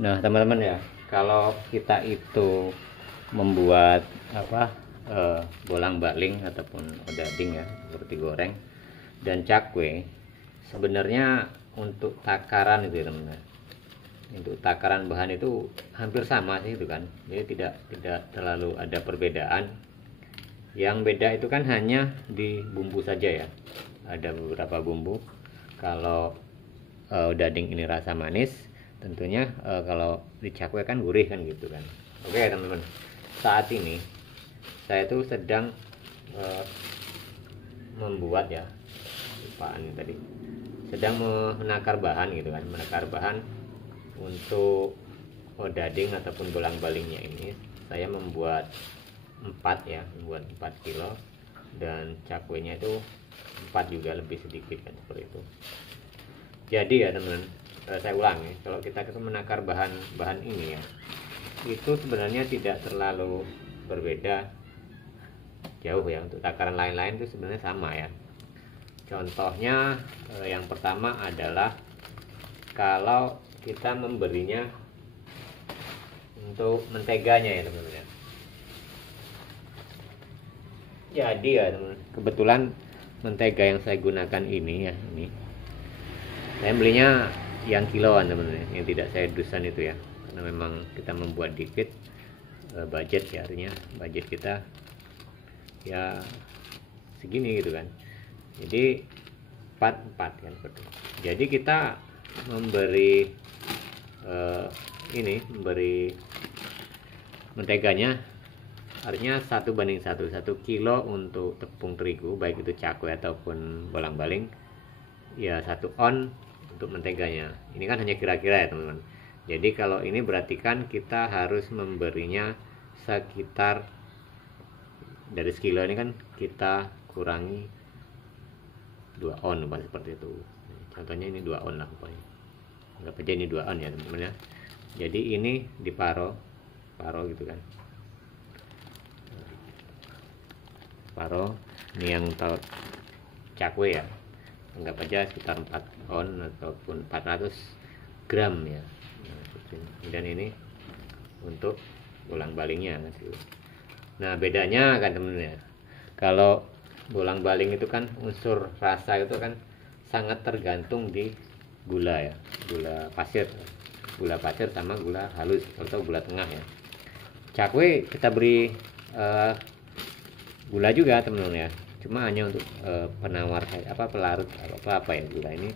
Nah, teman-teman ya, kalau kita itu membuat apa bolang-baling ataupun odading ya, seperti goreng dan cakwe, sebenarnya untuk takaran itu ya teman-teman. Untuk takaran bahan itu hampir sama sih itu kan. Jadi tidak terlalu ada perbedaan. Yang beda itu kan hanya di bumbu saja ya. Ada beberapa bumbu. Kalau daging ini rasa manis, tentunya kalau di cakwe kan gurih kan gitu kan. Oke teman-teman, saat ini saya tuh sedang eh, membuat ya, lupaan ini tadi, sedang menakar bahan gitu kan, menakar bahan untuk odading ataupun bolang-balingnya ini. Saya membuat 4 ya, membuat 4 kilo, dan cakwenya itu 4 juga, lebih sedikit kan, seperti itu. Jadi ya teman-teman, saya ulang ya, kalau kita menakar bahan-bahan ini ya, itu sebenarnya tidak terlalu berbeda jauh ya. Untuk takaran lain-lain itu sebenarnya sama ya. Contohnya yang pertama adalah kalau kita memberinya untuk menteganya ya teman-teman ya. Jadi ya teman, kebetulan mentega yang saya gunakan ini ya, ini saya belinya yang kiloan teman-teman, yang tidak saya dusan itu ya, karena memang kita membuat dikit, budget ya, artinya budget kita ya segini gitu kan. Jadi 4 kan seperti. Jadi kita memberi ini, memberi menteganya artinya 1 banding 1, 1 kilo untuk tepung terigu baik itu cakwe ataupun bolang-baling ya, 1 on untuk menteganya. Ini kan hanya kira-kira ya teman-teman. Jadi kalau ini berarti kan kita harus memberinya sekitar, dari sekilo ini kan kita kurangi 2 on seperti itu. Contohnya ini 2 on lah pokoknya. Anggap aja ini 2 on ya teman-teman ya. Jadi ini diparo gitu kan. Paro ini yang tahu cakwe ya, anggap aja sekitar 4 on ataupun 400 gram ya. Dan ini untuk bolang-balingnya. Nah bedanya kan temen-temen ya, kalau bolang-baling itu kan unsur rasa itu kan sangat tergantung di gula ya, gula pasir sama gula halus atau gula tengah ya. Cakwe kita beri gula juga teman-teman ya, cuma hanya untuk penawar pelarut apa ya gula ini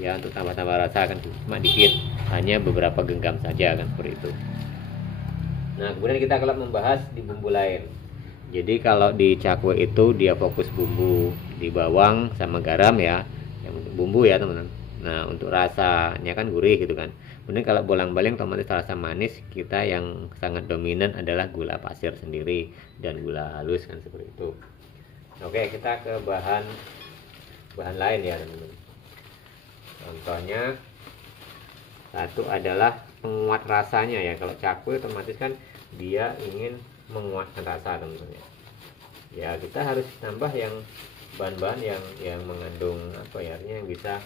ya, untuk tambah-tambah rasa kan cuma dikit, hanya beberapa genggam saja kan, seperti itu. Nah kemudian kita kalau membahas di bumbu lain, jadi kalau di cakwe itu dia fokus bumbu di bawang sama garam ya, yang untuk bumbu ya teman-teman. Nah untuk rasanya kan gurih gitu kan. Kemudian kalau bolang-baling otomatis rasa manis kita yang sangat dominan adalah gula pasir sendiri dan gula halus kan, seperti itu. Oke, kita ke bahan lain ya teman-teman. Contohnya satu adalah penguat rasanya ya. Kalau cakwe otomatis kan dia ingin menguatkan rasa teman-teman ya. Ya kita harus tambah yang bahan-bahan yang mengandung apa ya, artinya yang bisa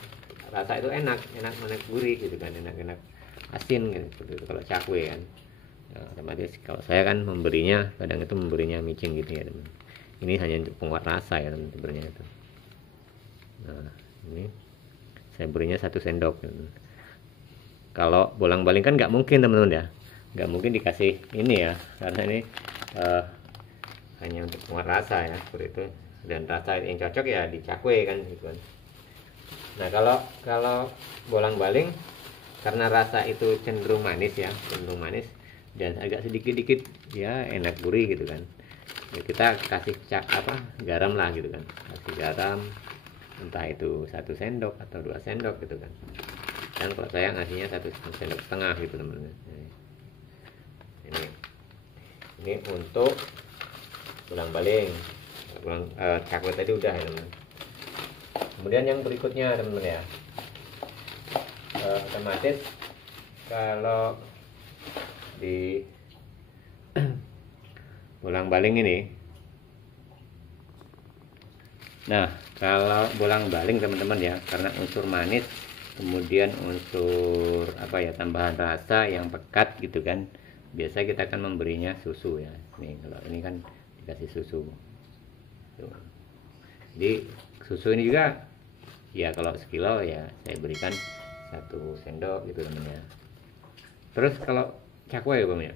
rasa itu enak gurih gitu kan, enak asin gitu, seperti itu kalau cakwe kan ya. Otomatis kalau saya kan memberinya, kadang itu memberinya micin gitu ya teman. Ini hanya untuk penguat rasa ya teman sebenarnya itu. Nah ini saya berinya 1 sendok. Kalau bolang-baling kan nggak mungkin teman-teman ya, nggak mungkin dikasih ini ya, karena ini hanya untuk penguat rasa ya, seperti itu. Dan rasa yang cocok ya di cakwe kan gitu kan. Nah kalau bolang-baling karena rasa itu cenderung manis ya, dan agak sedikit-dikit ya enak gurih gitu kan. Ya, kita kasih garam lah gitu kan, kasih garam entah itu 1 sendok atau 2 sendok gitu kan. Dan kalau saya ngasihnya 1,5 sendok gitu teman-teman. Ini untuk bolang-baling. Cakwe tadi udah ya teman-teman. Kemudian yang berikutnya teman-teman ya, otomatis kalau di bolang-baling ini, nah kalau bolang-baling teman-teman ya, karena unsur manis Kemudian unsur apa ya, tambahan rasa yang pekat gitu kan, biasa kita akan memberinya susu ya. Nih kalau ini kan dikasih susu tuh. Jadi susu ini juga ya, kalau sekilo ya saya berikan 1 sendok gitu teman-teman ya. Terus kalau cakwe ya bang ya,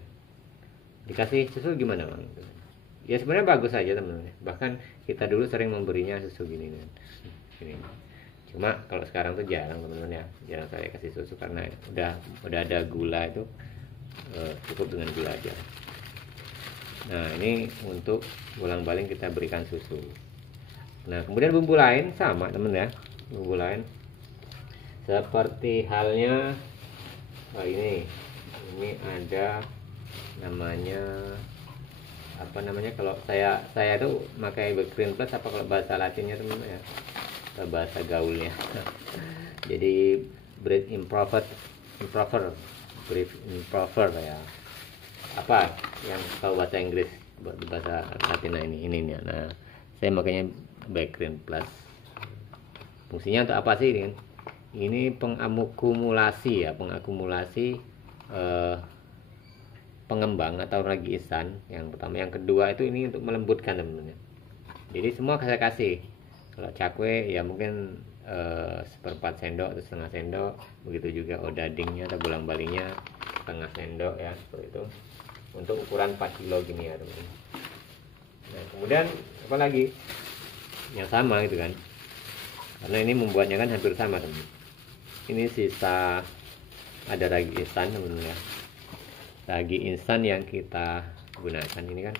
dikasih susu gimana bang? Ya sebenarnya bagus aja teman-teman, bahkan kita dulu sering memberinya susu gini kan, gini. Cuma kalau sekarang tuh jarang teman-teman ya, jarang saya kasih susu karena udah ada gula itu, cukup dengan gula aja. Nah ini untuk bolang-baling kita berikan susu. Nah kemudian bumbu lain sama teman ya, bumbu lain seperti halnya ini ada namanya apa namanya, kalau saya tuh pakai Backgreen Plus, apa kalau bahasa latinnya teman-teman ya, bahasa gaulnya. Jadi breed improver ya, apa yang tahu bahasa Inggris buat bahasa Latin ini ya. Nah saya makanya Backgreen Plus. Fungsinya untuk apa sih ini? Ini pengakumulasi ya, pengembang atau ragi instan yang pertama. Yang kedua itu ini untuk melembutkan teman-teman. Jadi semua saya kasih. Kalau cakwe ya mungkin 1/4 sendok atau setengah sendok, begitu juga odadingnya atau bolang-balingnya setengah sendok ya, seperti itu, untuk ukuran 4 kilo gini ya teman-teman. Nah kemudian apa lagi yang sama gitu kan, karena ini membuatnya kan hampir sama teman. Ini sisa ada ragi instan teman-teman ya, ragi instan yang kita gunakan ini kan,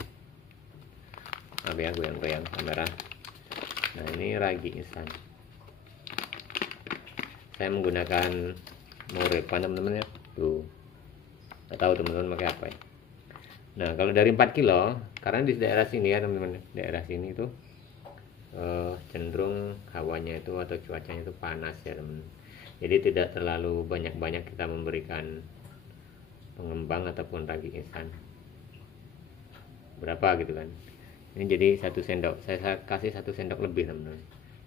apa ya, goyang-goyang kamera. Nah ini ragi instan, saya menggunakan Morepan teman-teman ya, tuh nggak tahu teman-teman pakai apa ya. Nah kalau dari 4 kilo, karena di daerah sini ya teman-teman, daerah sini itu cenderung hawanya itu atau cuacanya itu panas ya teman-teman. Jadi tidak terlalu banyak-banyak kita memberikan pengembang ataupun ragi instan, berapa gitu kan. Ini jadi 1 sendok, saya kasih 1 sendok lebih teman-teman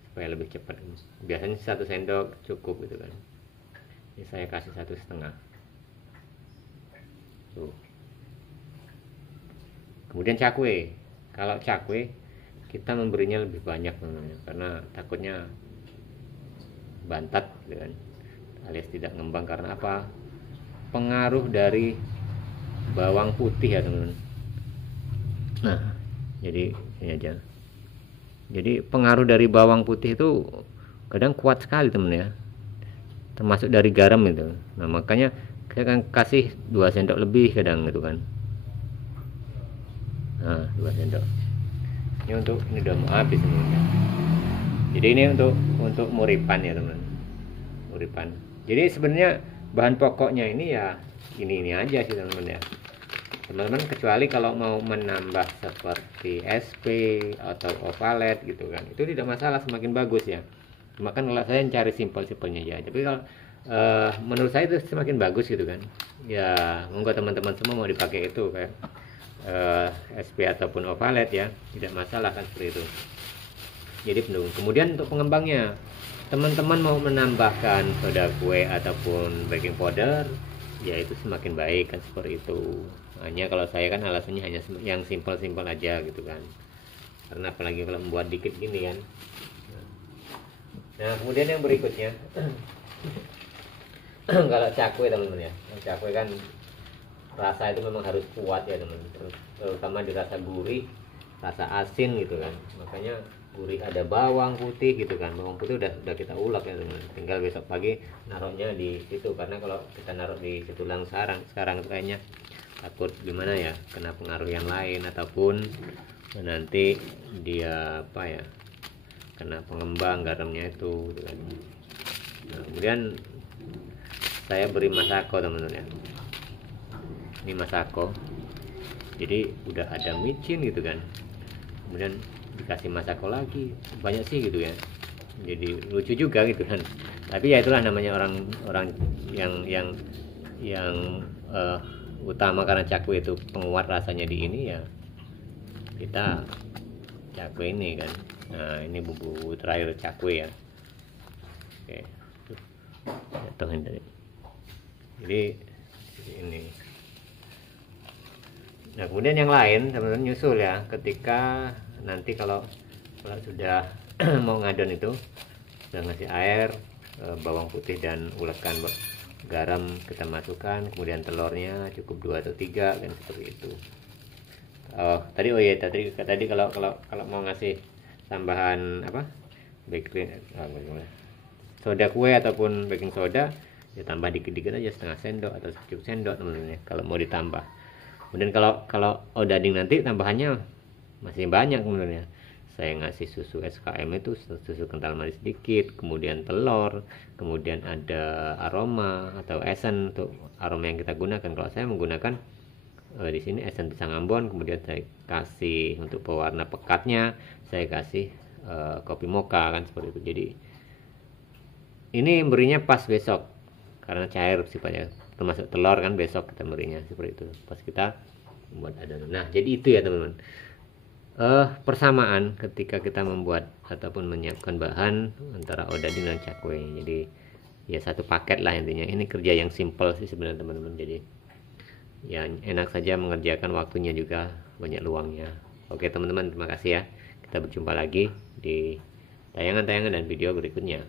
supaya lebih cepat. Biasanya 1 sendok cukup gitu kan, ini saya kasih 1,5 tuh. Kemudian cakwe, kalau cakwe kita memberinya lebih banyak teman-teman, karena takutnya bantat gitu kan, alias tidak ngembang. Karena apa? Pengaruh dari bawang putih ya teman-teman. Nah jadi ini aja, jadi pengaruh dari bawang putih itu kadang kuat sekali teman ya, termasuk dari garam itu. Nah makanya saya akan kasih 2 sendok lebih kadang gitu kan. Nah 2 sendok ini untuk, ini udah mau habis teman-teman. Jadi ini untuk muripan ya teman, muripan. Jadi sebenarnya bahan pokoknya ini ya ini aja sih teman-teman ya teman-teman, kecuali kalau mau menambah seperti SP atau ovalet gitu kan, itu tidak masalah, semakin bagus ya. Cuma kan kalau saya cari simpel-simpelnya aja, tapi kalau menurut saya itu semakin bagus gitu kan ya. Monggo teman-teman semua mau dipakai itu kayak SP ataupun ovalet ya, tidak masalah kan, seperti itu. Jadi pendukung. Kemudian untuk pengembangnya, teman-teman mau menambahkan soda kue ataupun baking powder ya itu semakin baik kan, seperti itu. Hanya kalau saya kan alasannya hanya yang simpel-simpel aja gitu kan, karena apalagi kalau membuat dikit gini kan. Nah kemudian yang berikutnya kalau cakwe teman-teman ya, cakwe kan rasa itu memang harus kuat ya teman, terutama dirasa gurih, rasa asin gitu kan. Makanya gurih, ada bawang putih gitu kan, bawang putih udah kita ulek ya teman, tinggal besok pagi naruhnya di situ. Karena kalau kita naruh di setulang sekarang itu kayaknya takut gimana ya, kena pengaruh yang lain ataupun nanti dia apa ya, kena pengembang garamnya itu gitu kan. Nah, kemudian saya beri masako teman-teman ya, ini masako, jadi udah ada micin gitu kan, kemudian dikasih masako lagi banyak sih gitu ya, jadi lucu juga gitu kan. Tapi ya itulah namanya orang yang utama, karena cakwe itu penguat rasanya di ini ya, kita cakwe ini kan. Nah ini bumbu terakhir cakwe ya. Oke, jatuhin tadi. Jadi ini. Nah kemudian yang lain teman-teman nyusul ya, ketika nanti kalau sudah mau ngadon itu sudah ngasih air, bawang putih dan ulekan garam kita masukkan, kemudian telurnya cukup 2 atau 3 kan, seperti itu. Tadi kalau mau ngasih tambahan apa, baking soda kue ataupun baking soda ya tambah dikit-dikit aja, setengah sendok atau secukup sendok teman-teman ya, kalau mau ditambah. Kemudian kalau odading nanti tambahannya masih banyak teman-teman ya. Saya ngasih susu SKM itu susu kental manis sedikit, kemudian telur, kemudian ada aroma atau esen untuk aroma yang kita gunakan. Kalau saya menggunakan di sini esen pisang Ambon, kemudian saya kasih untuk pewarna pekatnya saya kasih kopi mocha kan, seperti itu. Jadi ini berinya pas besok karena cair sifatnya, termasuk telur kan besok kita berinya seperti itu pas kita membuat adonan. Nah jadi itu ya teman-teman, persamaan ketika kita membuat ataupun menyiapkan bahan antara odading dan cakwe. Jadi ya satu paket lah intinya. Ini kerja yang simple sih sebenarnya teman-teman, jadi ya enak saja mengerjakan, waktunya juga banyak luangnya. Oke teman-teman, terima kasih ya, kita berjumpa lagi di tayangan-tayangan dan video berikutnya.